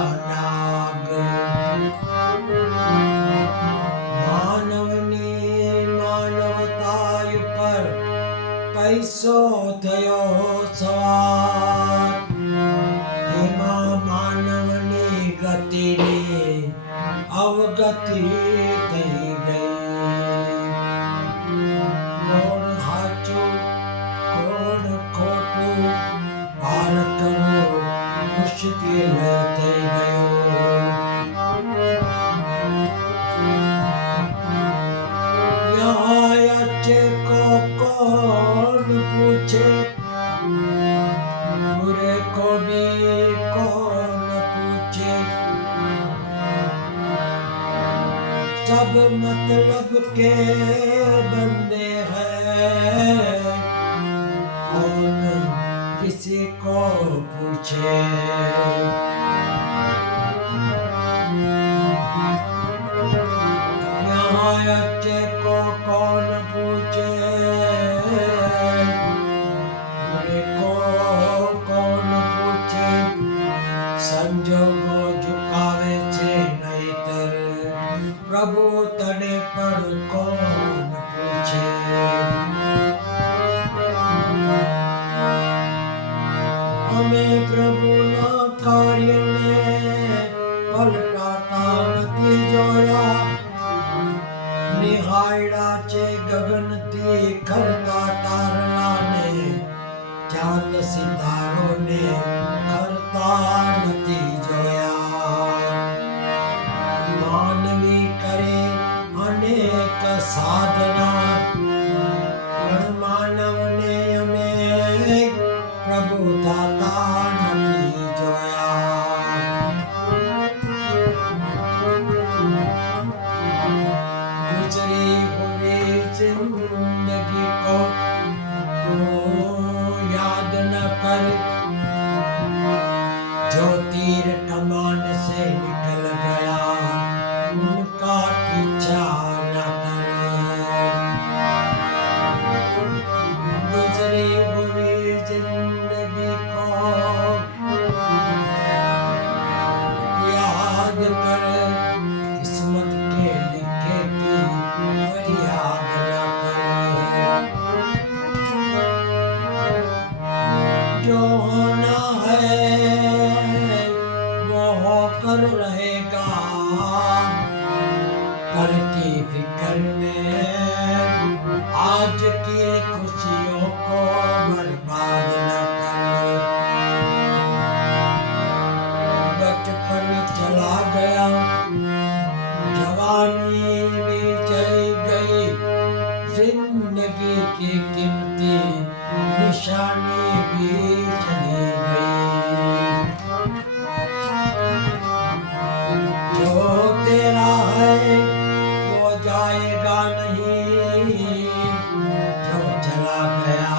નાગ માનવની માનવતા ઉપર પૈસો થયો સવાર એમાં માનવની ગતિની અવગતિ થઈ ગઈ કોણ સાચું કોણ ખોટું પારખવું મુશ્કેલ થઈ ગયું यहाँ अच्छे को कौन पूछे बुरे को भी कौन पूछे सब मतलब के बंदे हैं कौन किसी को पूछे यहाँ अच्छे को कौन पूछे बुरे को कौन पूछे संजोगो झुकावे छे नहीतर प्रभु तने पण कौन पूछे हमें प्रभुना कार्यने पलटाता નથી જોયા નિહાળ્યા છે ગગનથી ખરતા તારલાને ચાંદ સિતારોને ખરતા નથી જોયા માનવી કરે અનેક સાધના પણ માનવને અમે પ્રભુ દાતા નથી જોયા गुजरी हुई जिंदगी को तो याद न कर जो तीर कमान से निकल गया उनका पीछा न कर गुजरी हुई जिंदगी को याद कर किस्मत के लिखे की फरियाद न कर जो होना है वो होकर रहेगा कल की फिक्र में आज की खुशियों को बर्बाद न कर बचपन चला गया जवानी भी चली गई जिंदगी की कीमती निशानी भी चली गई जो तेरा है वो जाएगा नहीं जो चला गया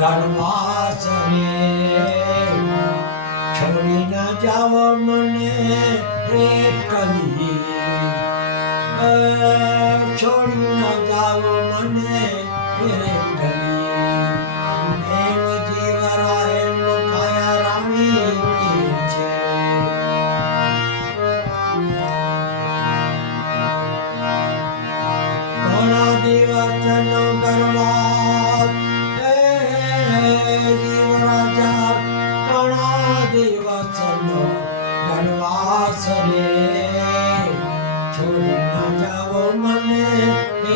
ગણવાસ રે છોડી ન જાઓ મને રે કલી છોડી ન જાઓ મને રે કલી એમ જીવરા એમ કાયા રાણી છે ઘણા દિવસનો ગણવાસ જીવરાજા ઘણા દિવસનો ગણવાસ રે છોડી ન જાઓ મને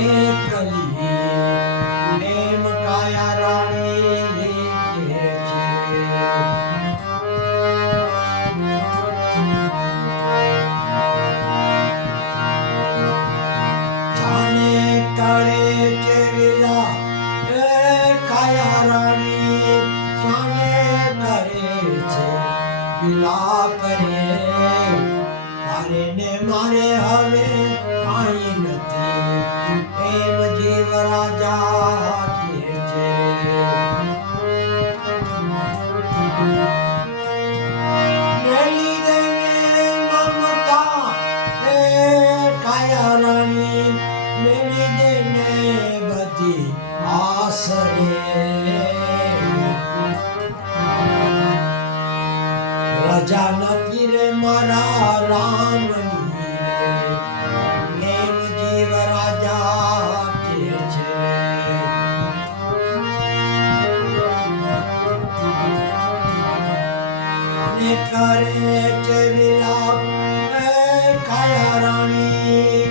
એકલી એમ કાયા રાણી કહે છે જાને કરે છે વિલા કાયા રાણી જાને કરે છે વિલા કરે મારે ને મારે હવે કાંઈ નથી એમ જીવરાજા કહે છે મેલી દે મમતા કાયા રાણી મેલી દે ને બધી આસ રે રજા નથી રે મારા રામની રે એમ જીવરાજા કહે છે અને કરે છે વિલાપ કાયા રાણી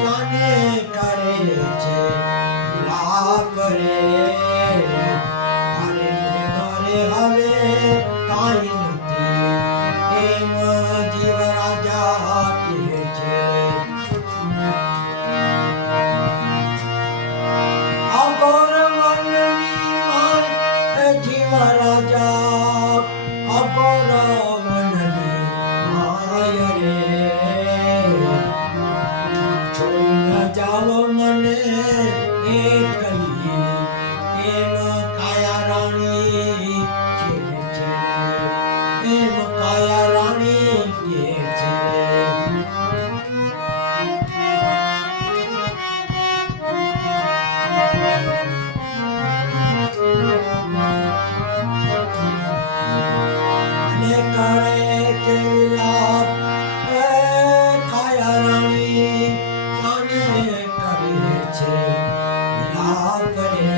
જાને કરે છે વિલાપ રે મારે ને મારે હવે કાંઈ નથી એમ જીવરાજા કહે છે અઘોર વનની માય જીવરાજા અઘોર વનની માય રે છોડી ન જાઓ મને એકલી એમ કાયા રાણી કહે છે એમ કાયા રાણી કહે છે અને કરે છે વિલાપ કાયા રાણી જાને કરે છે વિલાપ રે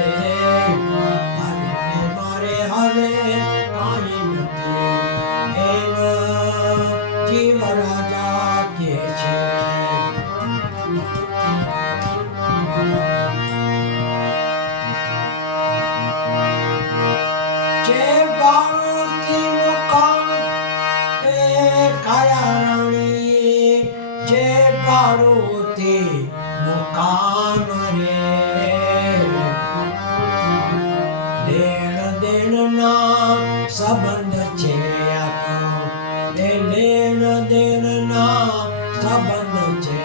મારે ને મારે હવે કાંઈ નથી એમ જીવરાજા કહે છે જે બાળુથી મુકામ કાયા રાણી જે બાળુથી મુકામ રે લેણ દેણના સંબંધ છે આ તો એ લેણ દેણના સંબંધ છે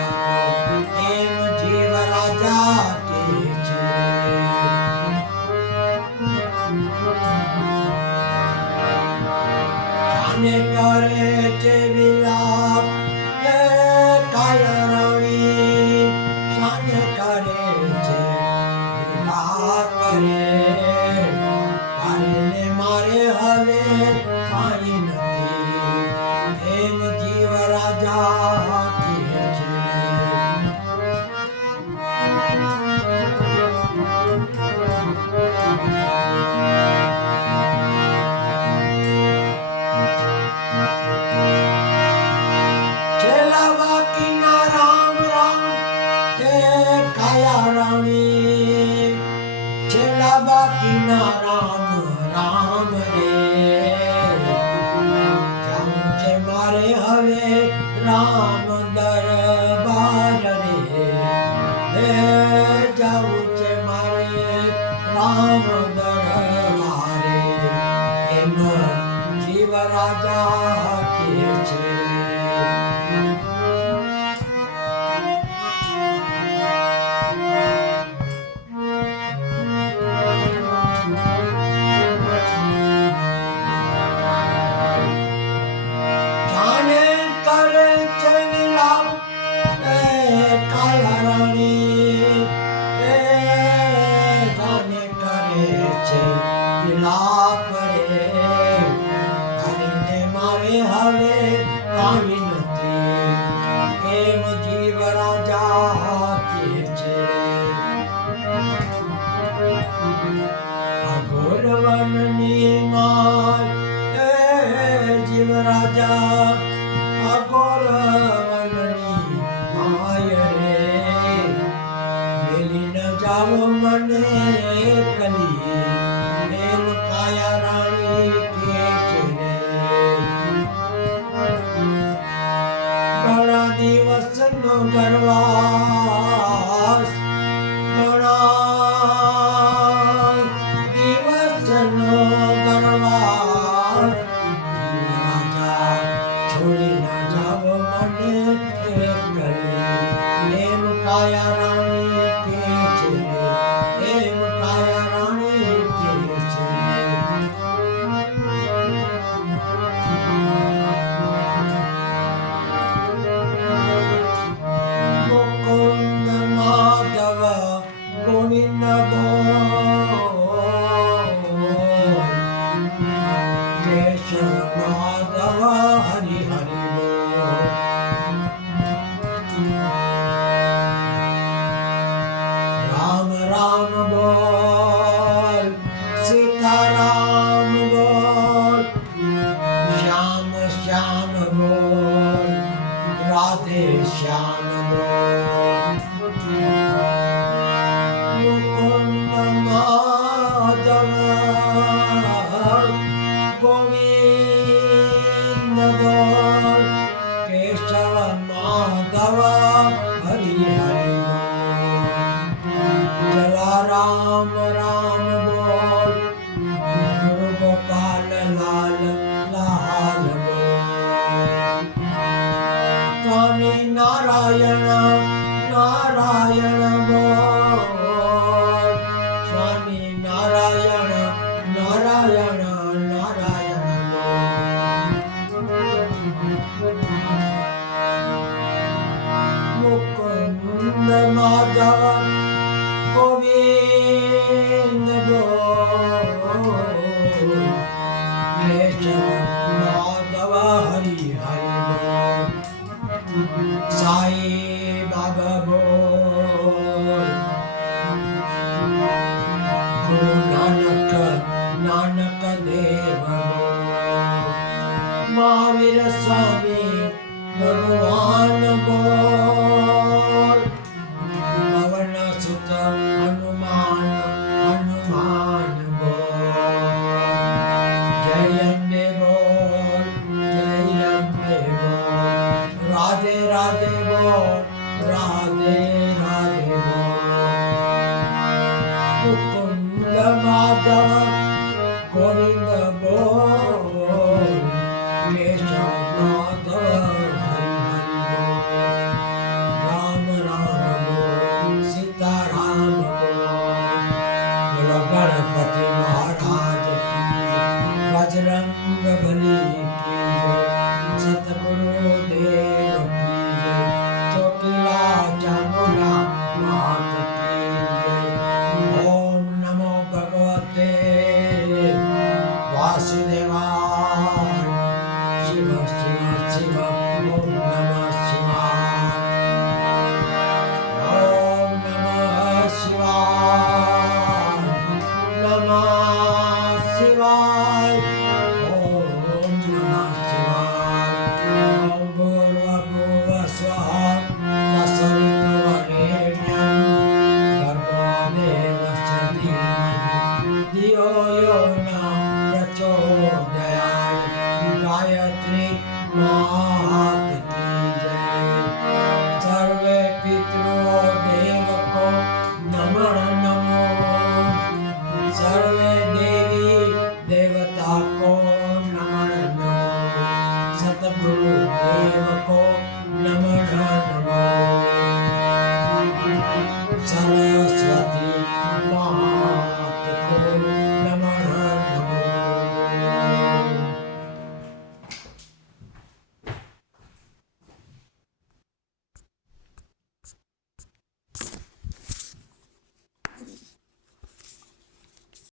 આ તો એમ જીવરાજા કહે છે જાને કરે છે વિલાપ કાયા રાણી જાને કરે છે વિલાપ રે મારે ને મારે હવે કાંઈ નથી એમ જીવરાજા કહે છે છેલ્લા બાકીના રામ રામ કાયા રાણી છેલ્લા બાકીના રામ રામ રે જાઉં છે મારે હવે રામ દરબાર રે જાઉં છે મારે રામ દરબારે એમ જીવરાજા કહે છે Thank you. જાવ મને કલી એમ કાયા રાણી કે છે રે ઘણા દિવસ નો ગરવાસ ઘણા દિવસ નો ગરવાસ રાજા છોડી ના જાવ મને એકલી એમ કાયા રાણી કે છે એમ કાયા રાણી કે છે મુકુંદ માધવ ગોવિંદ બોલ કેશવ માધવ હરિ હરિ બોલ રામ રામ બોલ સીતારામ બોલ શ્યામ શ્યામ બોલ રાધે શ્યામ બોલ મુકુંદ માધવ ગોવિંદ બોલ કેશવ માધવ હરિ હરિ બોલ જલારામ રામ બોલ ગુરુ ગોપાલ લાલ લાલ બોલ સ્વામી નારાયણ નારાયણ બોલ સ્વામી નારાયણ નારાયણ નારાયણ બોલ મુકુંદ માધવ ગોવિંદ બોલ કેશવ